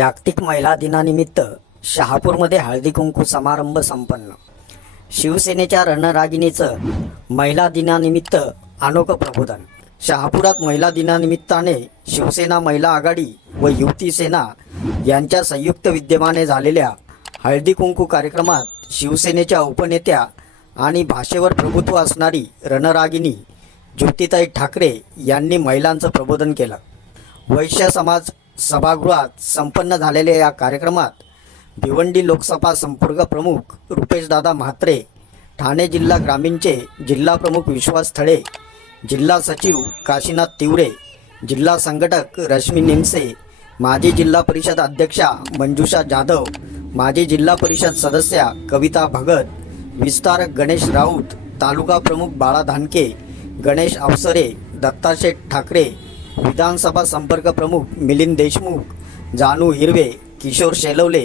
जागतिक महिला दिनानिमित्त शहापूरमध्ये हळदी कुंकू समारंभ संपन्न. शिवसेनेच्या रणरागिणीचं महिला दिनानिमित्त अनोखं प्रबोधन. शहापुरात महिला दिनानिमित्ताने शिवसेना महिला आघाडी व युवती सेना यांच्या संयुक्त विद्यमाने झालेल्या हळदी कुंकू कार्यक्रमात शिवसेनेच्या उपनेत्या आणि भाषेवर प्रभुत्व असणारी रणरागिणी ज्योतिताई ठाकरे यांनी महिलांचं प्रबोधन केलं. वैश्य समाज सभागृहात संपन्न झालेल्या या कार्यक्रमात भिवंडी लोकसभा संपर्क प्रमुख रुपेशदादा म्हात्रे ठाणे जिल्हा ग्रामीणचे जिल्हा प्रमुख विश्वास थळे जिल्हा सचिव काशीनाथ तिवरे जिल्हा संघटक रश्मी निमसे माजी जिल्हा परिषद अध्यक्षा मंजुषा जाधव माजी जिल्हा परिषद सदस्या कविता भगत विस्तारक गणेश राऊत तालुका प्रमुख बाळा धानके गणेश अवसरे दत्ताशेठ ठाकरे विधानसभा संपर्क प्रमुख मिलिंद देशमुख जानू हिरवे किशोर शेलवले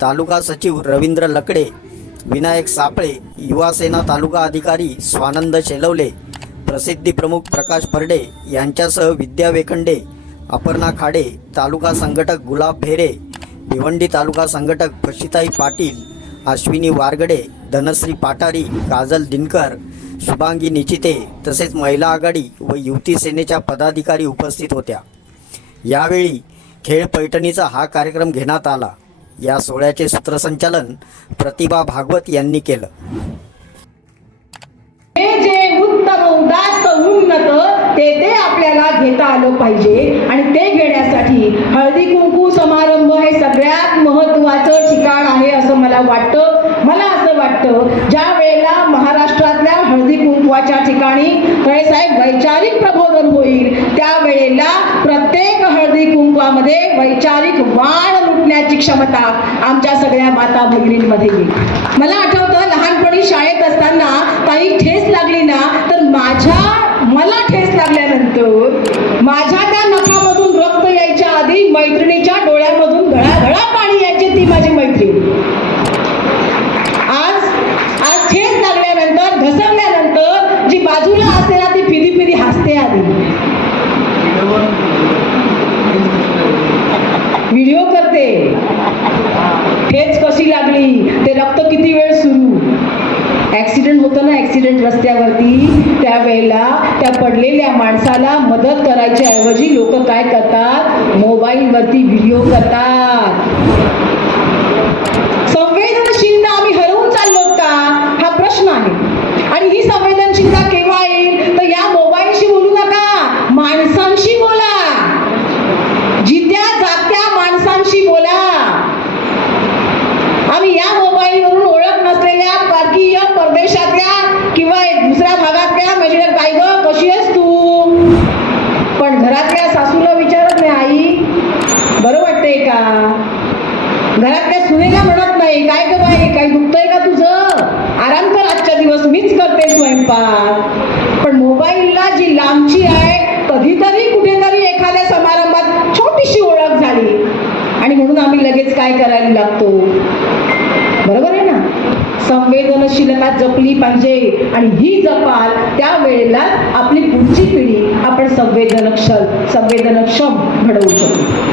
तालुका सचिव रवींद्र लकडे विनायक सापळे युवासेना तालुका अधिकारी स्वानंद शेलवले प्रसिद्धी प्रमुख प्रकाश परडे यांच्यासह विद्या वेखंडे अपर्णा खाडे तालुका संघटक गुलाब भेरे भिवंडी तालुका संघटक प्रशिताई पाटील अश्विनी वारगडे धनश्री पाटारी काजल दिनकर शुभांगी निचिते तसेच महिला आघाडी व युती सेनेच्या पदाधिकारी उपस्थित होत्या. यावेळी खेळ पैठणीचा हा कार्यक्रम घेण्यात आला. या सोहळ्याचे सूत्रसंचालन प्रतिभा भागवत यांनी केलं. ते ते आपल्याला घेता आलं पाहिजे आणि ते घेण्यासाठी हळदी कुंकू समारंभ हे सगळ्यात महत्वाचं ठिकाण आहे असं मला वाटतं. मला असं वाटतं ज्या वेळेला महाराष्ट्र नावाच्या ठिकाणी साहेब वैचारिक प्रबोधन होईल. त्या वेळेला प्रत्येक हळदी कुंकवामध्ये वैचारिक वाण लुटण्याची क्षमता आमच्या सगळ्या माता भगिनींमध्ये येईल. मला आठवतं लहानपणी शाळेत असताना काही ठेस लागली ना तर माझ्या मला ठेस लागल्यानंतर माझ्या त्या नखामधून रक्त यायच्या आधी मैत्रिणीच्या डोळ्यामधून घळाघळा पाणी यायचे ती माझी मैत्रीण आज आज ठेस लागल्यानंतर घसरल्यानंतर जी बाजूला असते ना ती फिदी फिदी व्हिडिओ करते. ठेच कशी लागली? ते रक्त किती वेळ सुरू? ऍक्सिडेंट होतं ना ऍक्सिडेंट रस्त्यावरती. त्यावेळेला त्या पडलेल्या माणसाला मदत करायच्या ऐवजी लोक काय करतात? मोबाईलवरती व्हिडिओ करतात संवेदनशीलता आम्ही हरवून चाललो का हा प्रश्न आहे आणि ही संवेदनशीलता केव्हा येईल तर या मोबाईलशी बोलू नका माणसांशी बोला जित्या जात्या माणसांशी बोला आम्ही या मोबाईलवरून ओळख नसलेल्या परकीय परदेशातल्या किंवा एक दुसऱ्या भागातल्या म्हणजे काय ग कशी आहेस तू पण घरातल्या सासूला विचारत नाही आई बरं वाटतंय का घरातल्या सुनेला म्हणत नाही काय ग बाई काही दुखतंय का तुझं? आराम कर आजच्या दिवस मीच करते स्वयंपाक. पण मोबाईलला जी लांबची आहे कधीतरी कुठेतरी एखाद्या समारंभात छोटीशी ओळख झाली. आणि म्हणून आम्ही लगेच काय करायला लागतो? बरोबर आहे ना? संवेदनशीलता जपली पाहिजे. आणि ही जपाल त्या वेळेला आपली पुढची पिढी आपण संवेदनक्षम संवेदनक्षम घडवू शकतो